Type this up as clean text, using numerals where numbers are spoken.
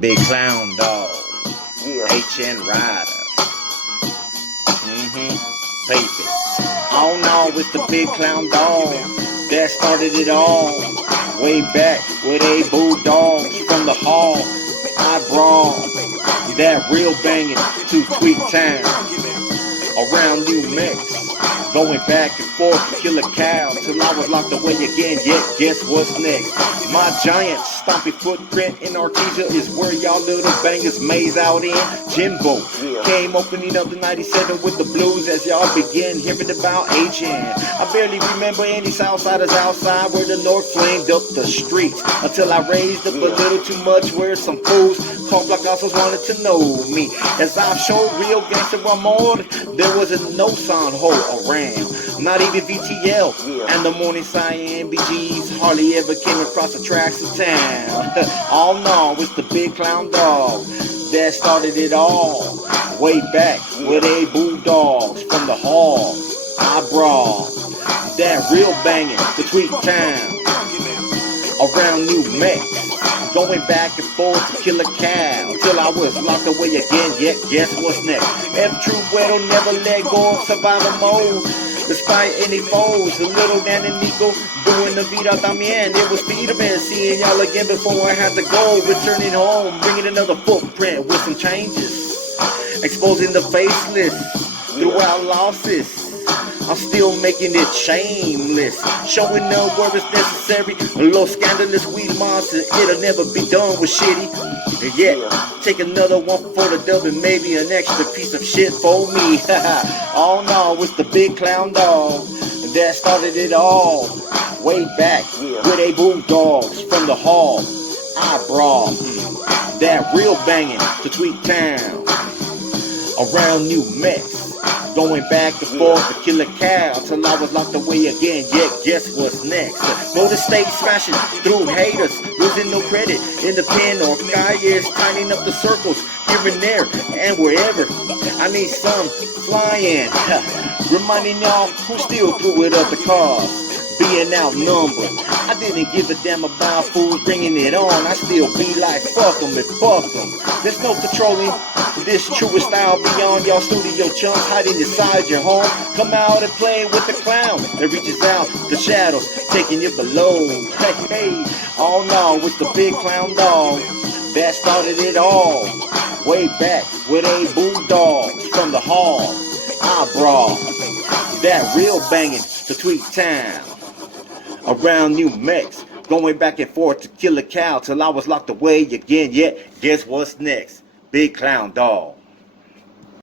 Big Klown Dog, Yeah. HN Rydas. Paper. Oh no, it's the Big Klown Dog that started it all. Way back with a bulldogs from the hall. I brought that real banging to Tweet Town around New Mex. Going back and forth to kill a cow till I was locked away again. Yet guess what's next? My giant stompy footprint in Artesia is where y'all little bangers maze out in. Jimbo came opening up the 97 with the blues as y'all begin hearing about HN. I barely remember any Southsiders outside where the North flamed up the streets until I raised up a little too much where some fools talk like also wanted to know me. As I showed real gangster amor, there wasn't no sound hole around. Not even VTL and the Morning Cyan BGs hardly ever came across the tracks of town. Oh no, it's the Big Klown Dog that started it all. Way back with a bulldogs from the hall. I brought that real banging to Tweet Town around New Mex. Going back and forth to kill a cow till I was locked away again. Yet guess what's next? F True Weddle never let go of survival mode. Despite any foes, the little Dan and Nico doing the vida también. It was Peterman seeing y'all again before I had to go. Returning home, bringing another footprint with some changes. Exposing the faceless throughout losses. I'm still making it shameless, showing up where it's necessary. A little scandalous weed monster, it'll never be done with shitty. And yet, take another one for the dub and maybe an extra piece of shit for me. Oh no, it's the Big Klown Dog that started it all. Way back with a bulldogs from the hall. I brought that real banging to Tweet Town around New Mex. Going back and forth to kill a cow till I was locked away again. Yet guess what's next? Golden State smashing through haters, losing no credit in the pen or calles, tightening up the circles here and there and wherever. I need some flying, reminding y'all who still threw it up the cars. Being outnumbered, I didn't give a damn about fools bringing it on. I still be like fuck them and fuck them. There's no controlling this truest style beyond y'all studio chumps hiding inside your home. Come out and play with the clown that reaches out the shadows, taking you below. Hey, hey, oh no, it's the Big Klown Dog that started it all. Way back with a bulldogs from the hall. I brought that real banging to Tweet Town around New Mex. Going back and forth to kill a cow till I was locked away again. Yet guess what's next? Big Klown Dog.